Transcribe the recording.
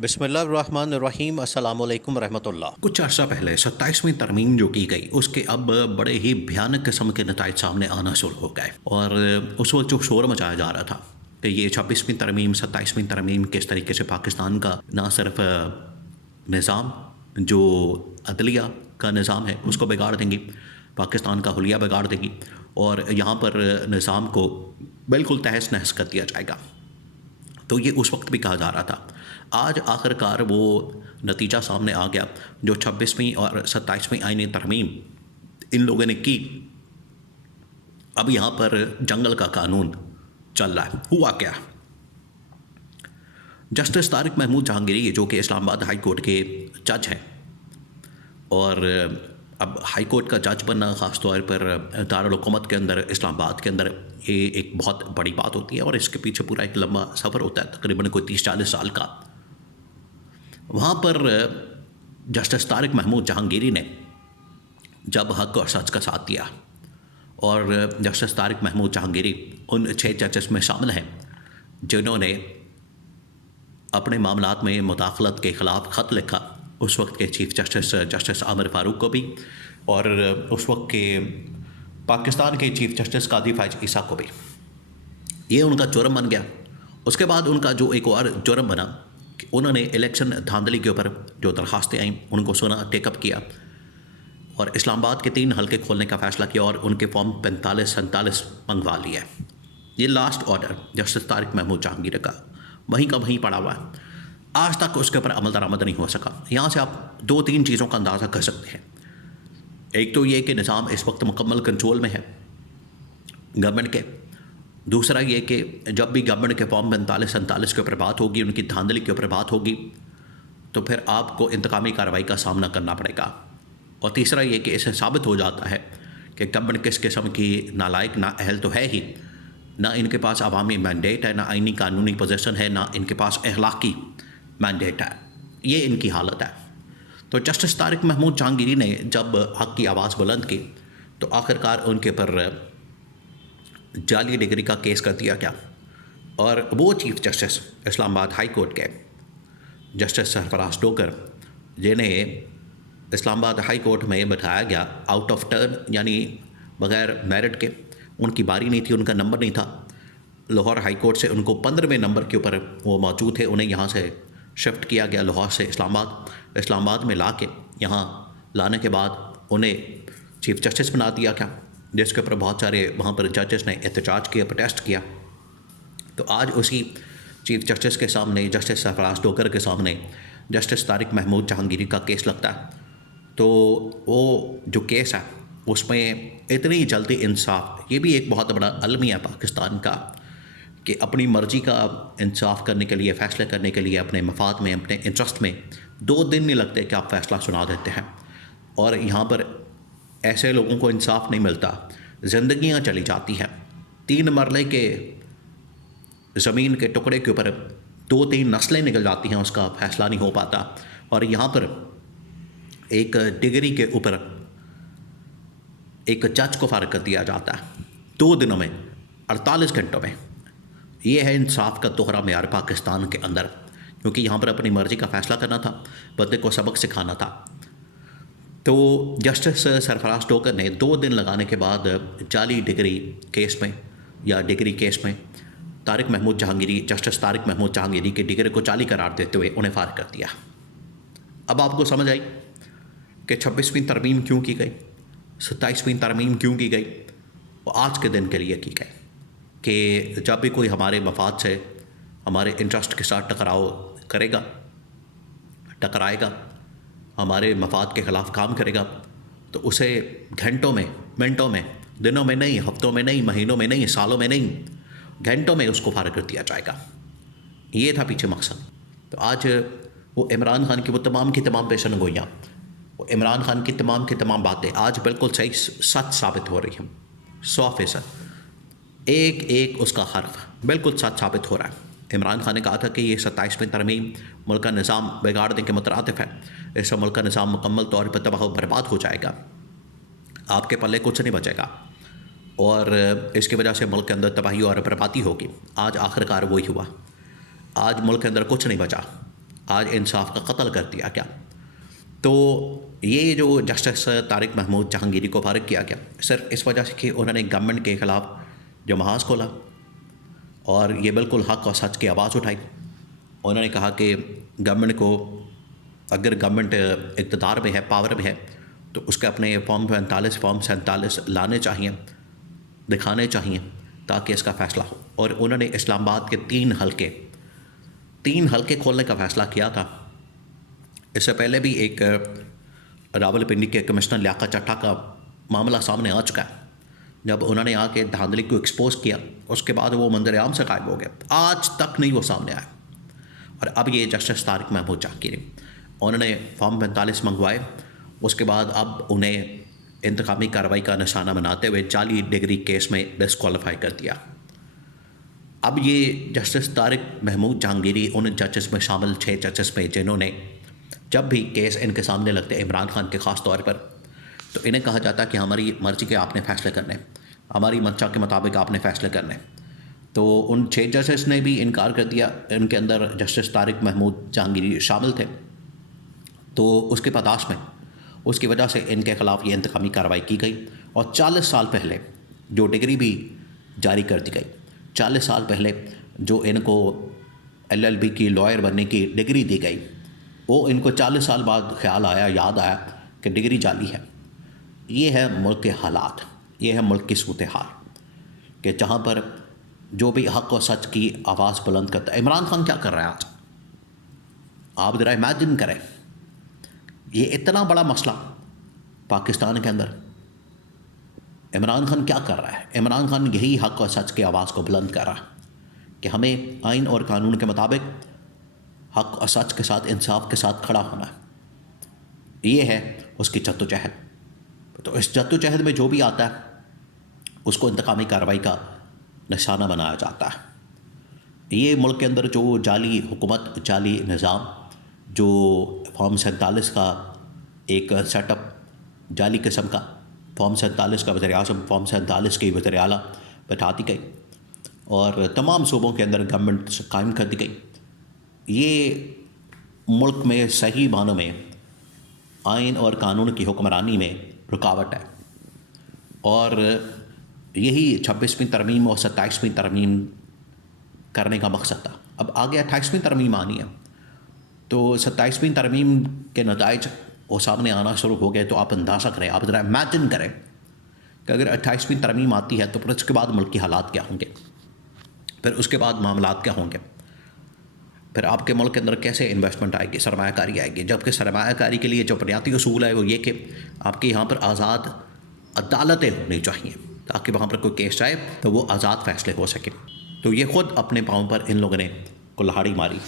بسم اللہ الرحمن الرحیم۔ السلام علیکم ورحمۃ اللہ۔ کچھ عرصہ پہلے 27ویں ترمیم جو کی گئی اس کے اب بڑے ہی بھیانک قسم کے نتائج سامنے آنا شروع ہو گئے، اور اس وقت جو شور مچایا جا رہا تھا کہ یہ 26ویں ترمیم 27ویں ترمیم کس طریقے سے پاکستان کا نہ صرف نظام جو عدلیہ کا نظام ہے اس کو بگاڑ دیں گی، پاکستان کا حلیہ بگاڑ دیں گی، اور یہاں پر نظام کو بالکل تہس نہس کر دیا جائے گا۔ تو یہ اس وقت بھی کہا جا رہا تھا۔ آج آخر کار وہ نتیجہ سامنے آ گیا جو 26ویں اور 27ویں آئینی ترمیم ان لوگوں نے کی۔ اب یہاں پر جنگل کا قانون چل رہا ہے۔ ہوا کیا؟ جسٹس طارق محمود جہانگیری جو کہ اسلام آباد ہائی کورٹ کے جج ہیں، اور اب ہائی کورٹ کا جج بننا خاص طور پر دارالحکومت کے اندر اسلام آباد کے اندر یہ ایک بہت بڑی بات ہوتی ہے، اور اس کے پیچھے پورا ایک لمبا سفر ہوتا ہے، تقریباً کوئی 30-40 سال کا۔ وہاں پر جسٹس طارق محمود جہانگیری نے جب حق اور سچ کا ساتھ دیا، اور جسٹس طارق محمود جہانگیری ان 6 ججز میں شامل ہیں جنہوں نے اپنے معاملات میں مداخلت کے خلاف خط لکھا اس وقت کے چیف جسٹس جسٹس عامر فاروق کو بھی، اور اس وقت کے پاکستان کے چیف جسٹس قاضی فائز عیسیٰ کو بھی۔ یہ ان کا جرم بن گیا۔ اس کے بعد ان کا جو ایک اور جرم بنا کہ انہوں نے الیکشن دھاندلی کے اوپر جو درخواستیں آئیں ان کو سنا، ٹیک اپ کیا، اور اسلام آباد کے 3 حلقے کھولنے کا فیصلہ کیا، اور ان کے فارم 45-47 منگوا لیا۔ یہ last order justice Tariq Mahmood Jahangiri کا وہیں کا وہیں پڑا ہوا ہے۔ آج تک اس کے اوپر عمل درآمد نہیں ہو سکا۔ یہاں سے آپ 2-3 چیزوں کا اندازہ کر سکتے ہیں۔ ایک تو یہ کہ نظام اس وقت مکمل کنٹرول میں ہے گورنمنٹ کے۔ دوسرا یہ کہ جب بھی گورنمنٹ کے فارم 45-47 کے اوپر بات ہوگی، ان کی دھاندلی کے اوپر بات ہوگی، تو پھر آپ کو انتقامی کارروائی کا سامنا کرنا پڑے گا۔ اور تیسرا یہ کہ اسے ثابت ہو جاتا ہے کہ گورنمنٹ کس قسم کی نالائق نا اہل تو ہے ہی، نہ ان کے پاس عوامی مینڈیٹ ہے، نہ آئینی قانونی پوزیشن ہے، نہ ان کے پاس اخلاقی مینڈیٹ ہے۔ یہ ان کی حالت ہے۔ تو جسٹس طارق محمود جہانگیری نے جب حق کی آواز بلند کی تو آخر کار ان کے پر جعلی ڈگری کا کیس کر دیا گیا، اور وہ چیف جسٹس اسلام آباد ہائی کورٹ کے جسٹس سرفراز ڈوگر جنہیں اسلام آباد ہائی کورٹ میں بٹھایا گیا آؤٹ آف ٹرن، یعنی بغیر میرٹ کے، ان کی باری نہیں تھی، ان کا نمبر نہیں تھا، لاہور ہائی کورٹ سے ان کو 15ویں نمبر کے اوپر وہ موجود تھے، انہیں یہاں سے شفٹ کیا گیا لاہور سے اسلام آباد میں لا کے یہاں لانے کے بعد انہیں چیف جسٹس بنا دیا گیا، جس کے اوپر بہت سارے وہاں پر ججز نے احتجاج کیا، پروٹیسٹ کیا۔ تو آج اسی چیف جسٹس کے سامنے، جسٹس سرفراز ڈوگر کے سامنے جسٹس طارق محمود جہانگیری کا کیس لگتا ہے۔ تو وہ جو کیس ہے اس میں اتنی جلدی انصاف، یہ بھی ایک بہت بڑا المیہ پاکستان کا کہ اپنی مرضی کا انصاف کرنے کے لیے، فیصلے کرنے کے لیے، اپنے مفاد میں، اپنے انٹرسٹ میں 2 دن نہیں لگتے کہ آپ فیصلہ سنا دیتے ہیں، اور یہاں پر ایسے لوگوں کو انصاف نہیں ملتا، زندگیاں چلی جاتی ہیں۔ 3 مرلے کے زمین کے ٹکڑے کے اوپر 2-3 نسلیں نکل جاتی ہیں، اس کا فیصلہ نہیں ہو پاتا، اور یہاں پر ایک ڈگری کے اوپر ایک جج کو فارغ کر دیا جاتا ہے 2 دنوں میں، 48 گھنٹوں میں۔ یہ ہے انصاف کا دوہرا معیار پاکستان کے اندر، کیونکہ یہاں پر اپنی مرضی کا فیصلہ کرنا تھا، بندے کو سبق سکھانا تھا۔ تو جسٹس سرفراز ڈوگر نے 2 دن لگانے کے بعد جعلی ڈگری کیس میں، یا ڈگری کیس میں، طارق محمود جہانگیری، جسٹس طارق محمود جہانگیری کی ڈگری کو جعلی قرار دیتے ہوئے انہیں فارغ کر دیا۔ اب آپ کو سمجھ آئی کہ 26ویں ترمیم کیوں کی گئی، 27ویں ترمیم کیوں کی گئی، وہ آج کے دن کے لیے کی گئی کہ جب بھی کوئی ہمارے مفاد سے، ہمارے انٹرسٹ کے ساتھ ٹکراؤ کرے گا، ٹکرائے گا، ہمارے مفاد کے خلاف کام کرے گا، تو اسے گھنٹوں میں، منٹوں میں، دنوں میں نہیں، ہفتوں میں نہیں، مہینوں میں نہیں، سالوں میں نہیں، گھنٹوں میں اس کو فارغ کر دیا جائے گا۔ یہ تھا پیچھے مقصد۔ تو آج وہ عمران خان کی وہ تمام کی تمام پیشن گوئیاں، وہ عمران خان کی تمام باتیں آج بالکل صحیح سچ ثابت ہو رہی ہیں، 100%۔ ایک اس کا حرف بالکل سچ ثابت ہو رہا ہے۔ عمران خان نے کہا تھا کہ یہ 27ویں ترمیم ملک کا نظام بگاڑنے کے مترادف ہے، اس سے ملک کا نظام مکمل طور پر تباہ و برباد ہو جائے گا، آپ کے پلے کچھ نہیں بچے گا، اور اس کی وجہ سے ملک کے اندر تباہی اور بربادی ہوگی۔ آج آخر کار وہی ہوا۔ آج ملک کے اندر کچھ نہیں بچا۔ آج انصاف کا قتل کر دیا گیا۔ تو یہ جو جسٹس طارق محمود جہانگیری کو فارغ کیا گیا صرف اس وجہ سے کہ انہوں نے گورنمنٹ کے خلاف جو محاذ کھولا اور یہ بالکل حق اور سچ کی آواز اٹھائی۔ انہوں نے کہا کہ گورنمنٹ کو اگر گورنمنٹ اقتدار میں ہے، پاور میں ہے، تو اس کے اپنے فارم 45 فارم 47 لانے چاہیے، دکھانے چاہیے تاکہ اس کا فیصلہ ہو۔ اور انہوں نے اسلام آباد کے 3 حلقے کھولنے کا فیصلہ کیا تھا۔ اس سے پہلے بھی ایک راول پنڈی کے کمشنر لیاقت چٹھا کا معاملہ سامنے آ چکا ہے، جب انہوں نے آ کے دھاندلی کو ایکسپوز کیا، اس کے بعد وہ منظر عام سے غائب ہو گیا، آج تک نہیں وہ سامنے آیا۔ اور اب یہ جسٹس طارق محمود جہانگیری، انہوں نے فارم 45 منگوائے، اس کے بعد اب انہیں انتقامی کارروائی کا نشانہ بناتے ہوئے جعلی ڈگری کیس میں ڈسکوالیفائی کر دیا۔ اب یہ جسٹس طارق محمود جہانگیری ان ججز میں شامل 6 ججز میں جنہوں نے جب بھی کیس ان کے سامنے لگتے عمران خان کے خاص طور پر، تو انہیں کہا جاتا کہ ہماری مرضی کے آپ نے فیصلے کرنے، ہماری منشا کے مطابق آپ نے فیصلے کرنے۔ تو ان 6 ججز نے بھی انکار کر دیا، ان کے اندر جسٹس طارق محمود جہانگیری شامل تھے۔ تو اس کے پاداش میں اس کی وجہ سے ان کے خلاف یہ انتقامی کارروائی کی گئی، اور 40 سال پہلے جو ڈگری بھی جاری کر دی گئی، 40 سال پہلے جو ان کو LLB کی لائر بننے کی ڈگری دی گئی، وہ ان کو 40 سال بعد خیال آیا، یاد آیا کہ ڈگری جعلی ہے۔ یہ ہے ملک کے حالات، یہ ہے ملک کی صورتحال کہ جہاں پر جو بھی حق و سچ کی آواز بلند کرتا ہے۔ عمران خان کیا کر رہا ہے آج؟ آپ ذرا امیجن کریں، یہ اتنا بڑا مسئلہ پاکستان کے اندر، عمران خان کیا کر رہا ہے؟ عمران خان یہی حق اور سچ کی آواز کو بلند کر رہا ہے کہ ہمیں آئین اور قانون کے مطابق حق اور سچ کے ساتھ، انصاف کے ساتھ کھڑا ہونا ہے۔ یہ ہے اس کی جدوجہد۔ تو اس جدوجہد میں جو بھی آتا ہے اس کو انتقامی کارروائی کا نشانہ بنایا جاتا ہے۔ یہ ملک کے اندر جو جعلی حکومت، جعلی نظام، جو فارم 47 کا ایک سیٹ اپ جعلی قسم کا، فارم 47 کا وزیر اعظم، فارم 47 کی وزیر اعلیٰ بٹھا دی گئی اور تمام صوبوں کے اندر گورنمنٹ قائم کر دی گئی، یہ ملک میں صحیح معنوں میں آئین اور قانون کی حکمرانی میں رکاوٹ ہے۔ اور یہی 26ویں ترمیم اور 27ویں ترمیم کرنے کا مقصد تھا۔ اب آگے 28ویں ترمیم آنی ہے، تو 27ویں ترمیم کے نتائج وہ سامنے آنا شروع ہو گئے۔ تو آپ اندازہ کریں، آپ ذرا امیجن کریں کہ اگر 28ویں ترمیم آتی ہے تو پھر اس کے بعد ملک کی حالات کیا ہوں گے، پھر اس کے بعد معاملات کیا ہوں گے، پھر آپ کے ملک کے اندر کیسے انویسٹمنٹ آئے گی، سرمایہ کاری آئے گی۔ جبکہ سرمایہ کاری کے لیے جو بنیادی اصول ہے وہ یہ کہ آپ کے یہاں پر آزاد عدالتیں ہونی چاہیے تاکہ وہاں پر کوئی کیس آئے تو وہ آزاد فیصلے ہو سکے۔ تو یہ خود اپنے پاؤں پر ان لوگوں نے کلہاڑی ماری۔